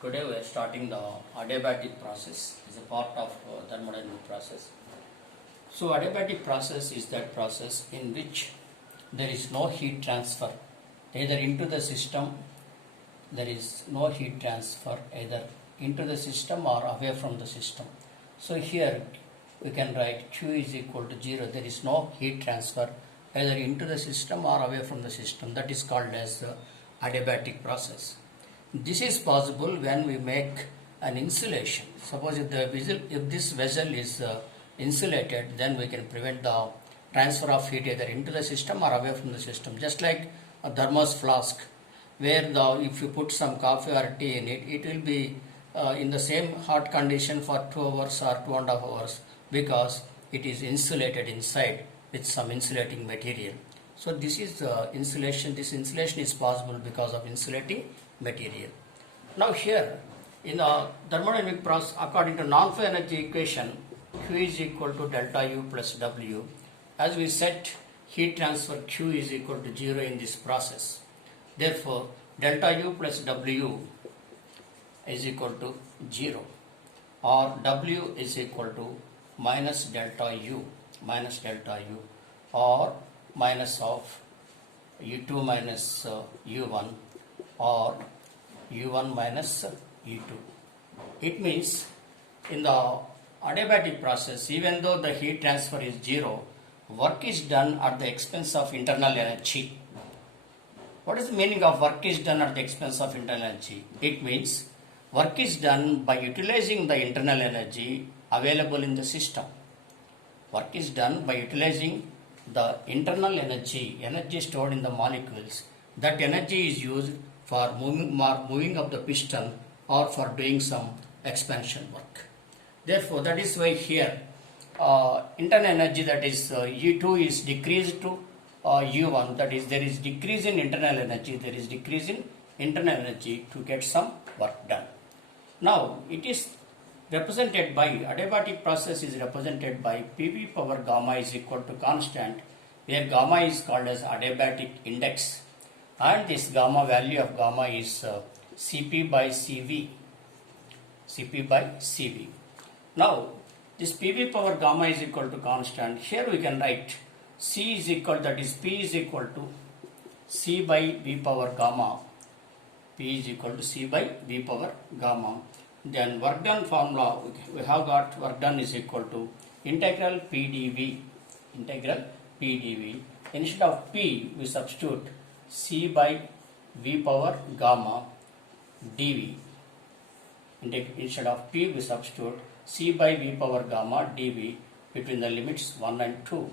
Today we are starting the adiabatic process as a part of thermodynamic process. So adiabatic process is that process in which there is no heat transfer either into the system, there is no heat transfer either into the system or away from the system. So here we can write Q is equal to 0. There is no heat transfer either into the system or away from the system. That is called as the adiabatic process. This is possible when we make an insulation. Suppose if this vessel is insulated, then we can prevent the transfer of heat either into the system or away from the system. Just like a thermos flask, where if you put some coffee or tea in it, it will be in the same hot condition for 2 hours or 2.5 hours because it is insulated inside with some insulating material. So this is insulation. This insulation is possible because of insulating material. Now here in the thermodynamic process, according to non-flow energy equation, Q is equal to delta U plus W. As we set heat transfer, Q is equal to 0 in this process. Therefore, delta U plus W is equal to 0, or W is equal to minus delta U, or minus of U2 minus U1, or U1 minus U2. It means in the adiabatic process, even though the heat transfer is 0, work is done at the expense of internal energy. What is the meaning of work is done at the expense of internal energy? It means work is done by utilizing the internal energy available in the system. Work is done by utilizing the internal energy stored in the molecules. That energy is used for moving of the piston or for doing some expansion work. Therefore, that is why here internal energy, that is U2, is decreased to U1. That is, there is decrease in internal energy. To get some work done. Now it is represented by, adiabatic process is represented by PV power gamma is equal to constant, where gamma is called as adiabatic index, and this gamma value of gamma is Cp by Cv. Now this PV power gamma is equal to constant. Here we can write C is equal, that is P is equal to C by V power gamma. P is equal to C by V power gamma. Then work done formula, we have got work done is equal to integral P dV. Instead of P, we substitute C by V power gamma dV. Instead of P, we substitute C by V power gamma dV between the limits 1 and 2.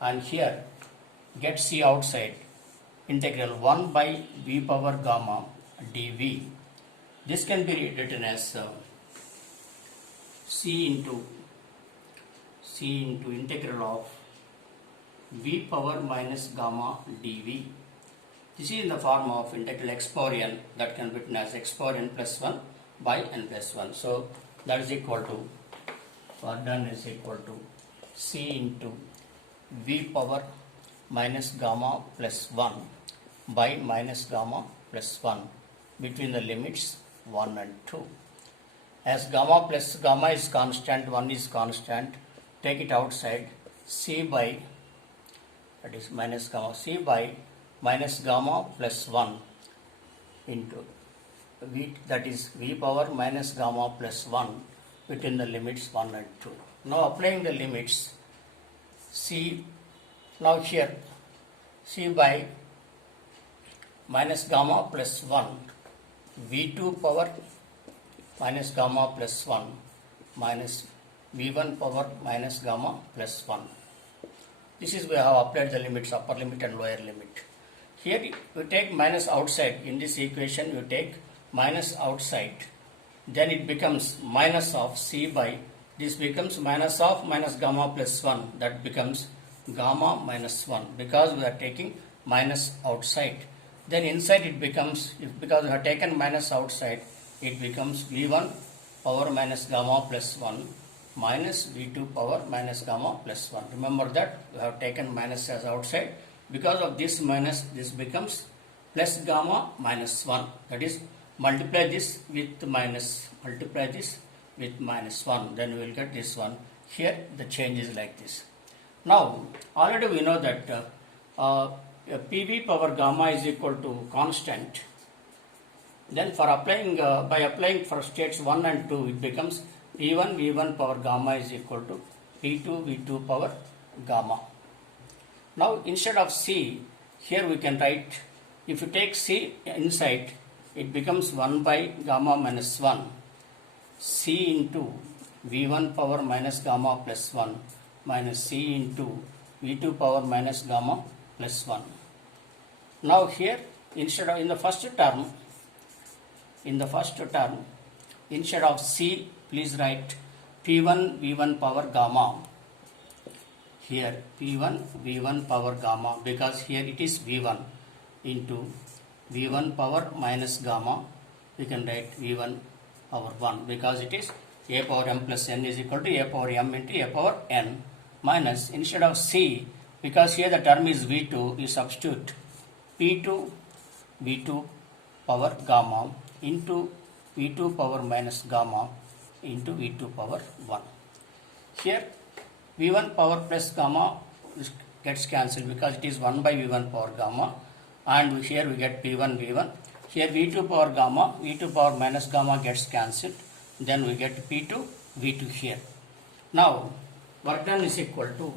And here, get C outside. Integral 1 by V power gamma dV. This can be written as C into integral of V power minus gamma dV. This is in the form of integral x power n, that can be written as x power n plus 1 by n plus 1. So that is equal to, work done is equal to C into V power minus gamma plus 1 by minus gamma plus 1 between the limits 1 and 2. As gamma is constant, 1 is constant, take it outside. C by, that is minus gamma, C by minus gamma plus 1 into V, that is V power minus gamma plus 1 between the limits 1 and 2. Now applying the limits, C, now here C by minus gamma plus 1, V2 power minus gamma plus 1 minus V1 power minus gamma plus 1. This is we have applied the limits, upper limit and lower limit. Here we take minus outside. In this equation we take minus outside. Then it becomes minus of C by, this becomes minus of minus gamma plus 1. That becomes gamma minus 1 because we are taking minus outside. Then inside it becomes, because we have taken minus outside, it becomes V1 power minus gamma plus 1 minus V2 power minus gamma plus 1. Remember that we have taken minus as outside. Because of this minus, this becomes plus gamma minus 1. That is multiply this with minus, multiply this with minus 1, then we will get this one. Here the change is like this. Now already we know that PV power gamma is equal to constant. Then for applying by applying for states 1 and 2, it becomes P1 V1 power gamma is equal to P2 V2 power gamma. Now instead of C, here we can write, if you take C inside, it becomes 1 by gamma minus 1 C into V1 power minus gamma plus 1 minus C into V2 power minus gamma plus 1. Now here instead of in the first term, instead of C, please write P1 V1 power gamma. Here P1 V1 power gamma, because here it is V1 into V1 power minus gamma. We can write V1 power 1 because it is a power m plus n is equal to a power m into a power n, minus instead of C, because here the term is V2, you substitute P2 V2 power gamma into V2 power minus gamma into V2 power 1. Here V1 power plus gamma gets cancelled because it is 1 by V1 power gamma, and here we get P1 V1. Here V2 power gamma, V2 power minus gamma gets cancelled, then we get P2 V2 here. Now work done is equal to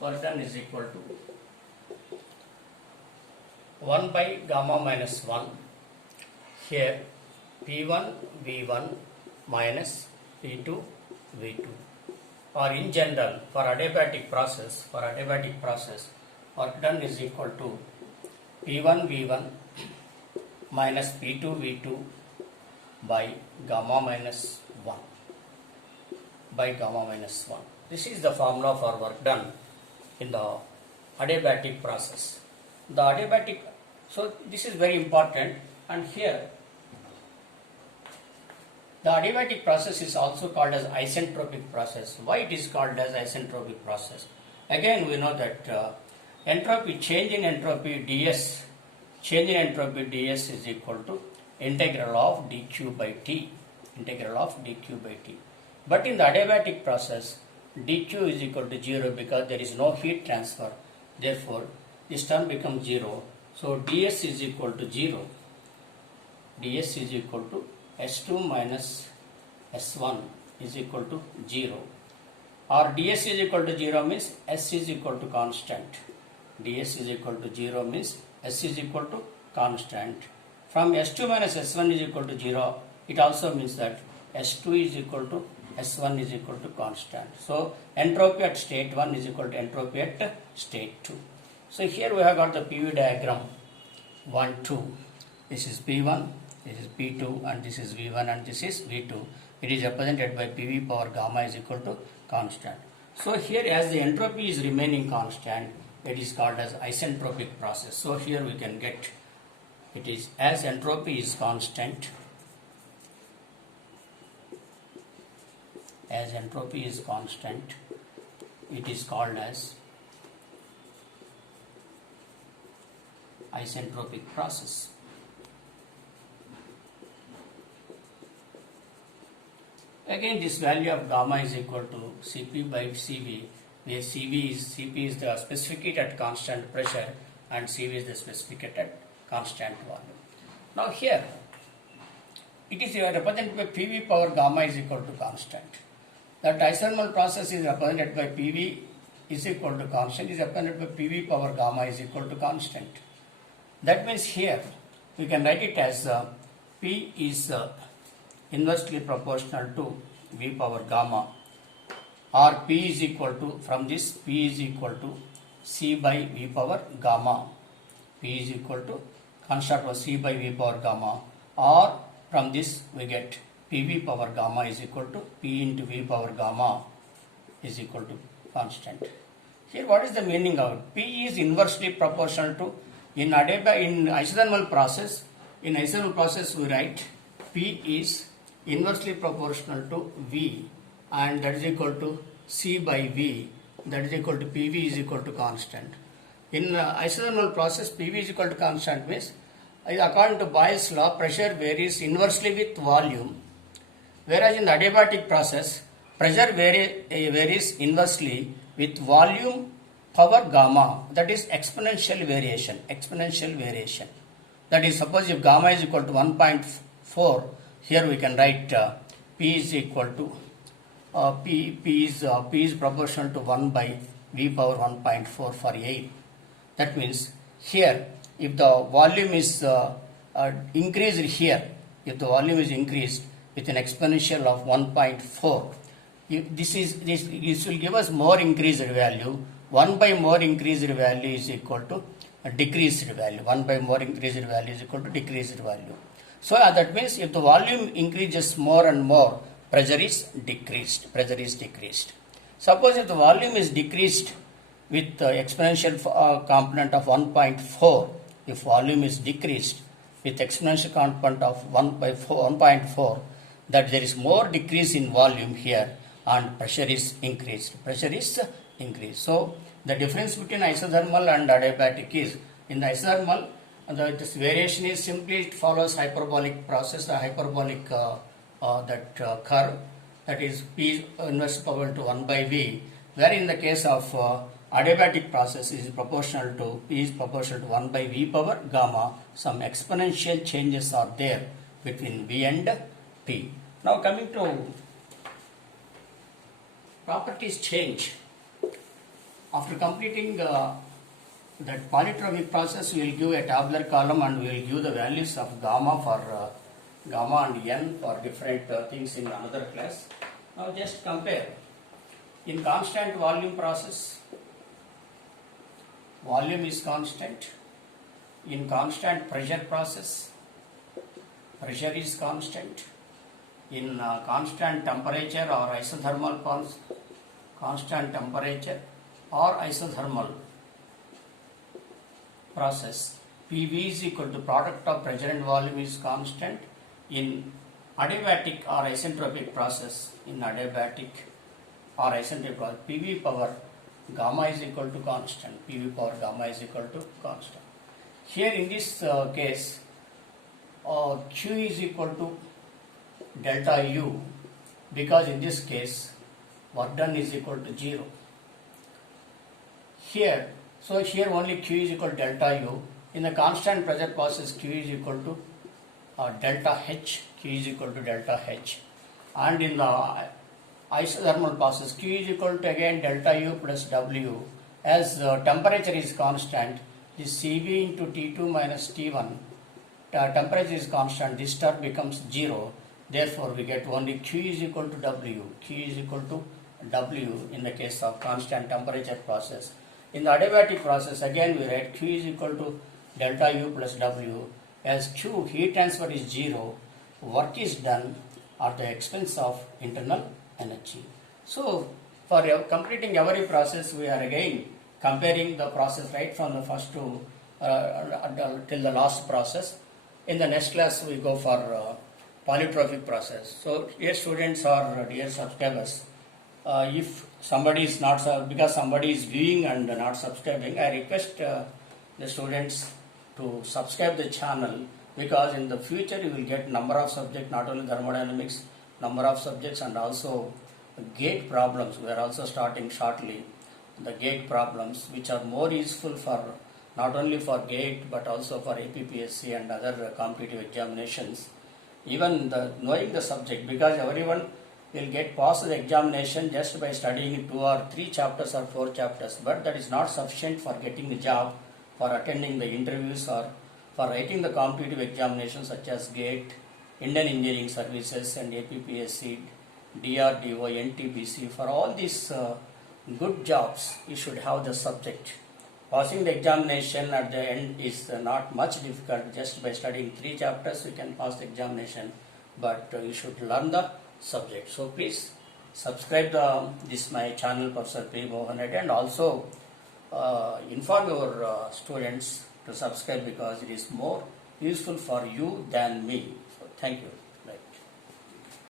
work done is equal to 1 by gamma minus 1. Here P1 V1 minus P2 V2. Or in general, for adiabatic process, work done is equal to P1 V1 minus P2 V2 by gamma minus 1. This is the formula for work done in the adiabatic process. The adiabatic, so this is very important, and here the adiabatic process is also called as isentropic process. Why it is called as isentropic process? Again we know that entropy, change in entropy ds is equal to integral of dq by t. But in the adiabatic process, dq is equal to 0 because there is no heat transfer. Therefore, this term becomes 0. So ds is equal to 0. ds is equal to S2 minus S1 is equal to 0. Or ds is equal to 0 means S is equal to constant. ds is equal to 0 means S is equal to constant. From S2 minus S1 is equal to 0, it also means that S2 is equal to S1 is equal to constant. So entropy at state 1 is equal to entropy at state 2. So here we have got the PV diagram 1, 2. This is P1, this is P2, and this is V1 and this is V2. It is represented by PV power gamma is equal to constant. So here as the entropy is remaining constant, it is called as isentropic process. So here we can get, it is as entropy is constant, it is called as isentropic process. Again, this value of gamma is equal to Cp by Cv, where Cp is the specific heat at constant pressure and Cv is the specific heat at constant volume. Now here, it is represented by PV power gamma is equal to constant. That isothermal process is represented by PV is equal to constant, is represented by PV power gamma is equal to constant. That means here, we can write it as P is inversely proportional to V power gamma, or P is equal to, from this P is equal to C by V power gamma. P is equal to constant was C by V power gamma, or from this we get PV power gamma is equal to P into V power gamma is equal to constant. Here what is the meaning of it? P is inversely proportional to, in isothermal process, we write P is inversely proportional to V, and that is equal to C by V, that is equal to PV is equal to constant. In isothermal process, PV is equal to constant means, according to Boyle's law, pressure varies inversely with volume, whereas in the adiabatic process, pressure varies inversely with volume power gamma, that is exponential variation. That is, suppose if gamma is equal to 1.4, here we can write P is equal to P is proportional to 1 by V power 1.4 for A. That means here, if the volume is increased here, if the volume is increased with an exponential of 1.4, this will give us more increased value. 1 by more increased value is equal to a decreased value. 1 by more increased value is equal to decreased value. So that means if the volume increases more and more, pressure is decreased. Suppose if the volume is decreased with exponential component of 1.4, if volume is decreased with exponential component of 1.4, that there is more decrease in volume here and pressure is increased. So the difference between isothermal and adiabatic is, in the isothermal, this variation is simply, it follows hyperbolic process, the hyperbolic curve, that is P inverse power to 1 by V, where in the case of adiabatic process is proportional to P is proportional to 1 by V power gamma. Some exponential changes are there between V and P. Now coming to properties change. After completing that polytropic process, we will give a tabular column and we will give the values of gamma for gamma and n for different things in another class. Now just compare. In constant volume process, volume is constant. In constant pressure process, pressure is constant. In constant temperature or isothermal constant temperature or isothermal process, PV is equal to product of pressure and volume is constant. In adiabatic or isentropic process, PV power gamma is equal to constant. Here in this case, Q is equal to delta U, because in this case work done is equal to 0. Here only Q is equal to delta U. In the constant pressure process, Q is equal to delta H. And in the isothermal process, Q is equal to again delta U plus W. As temperature is constant, this Cv into T2 minus T1, temperature is constant, this term becomes 0. Therefore, we get only Q is equal to W. In the case of constant temperature process. In the adiabatic process, again we write Q is equal to delta U plus W. As Q, heat transfer is 0, work is done at the expense of internal energy. So, for completing every process, we are again comparing the process right from the first to till the last process. In the next class, we go for polytropic process. So, dear students or dear subscribers, if somebody is not, because somebody is viewing and not subscribing, I request the students to subscribe the channel, because in the future you will get number of subjects, not only thermodynamics, number of subjects and also gate problems. We are also starting shortly the gate problems, which are more useful for not only for gate but also for APPSC and other competitive examinations. Even knowing the subject, because everyone will get past the examination just by studying 2 or 3 chapters or 4 chapters, but that is not sufficient for getting the job, for attending the interviews or for writing the competitive examinations such as GATE, Indian Engineering Services and APPSC, DRDO, NTPC. For all these good jobs, you should have the subject. Passing the examination at the end is not much difficult. Just by studying 3 chapters, you can pass the examination, but you should learn the subject. So please subscribe this my channel, Professor P. Mohan Reddy, and also inform your students to subscribe, because it is more useful for you than me. So thank you.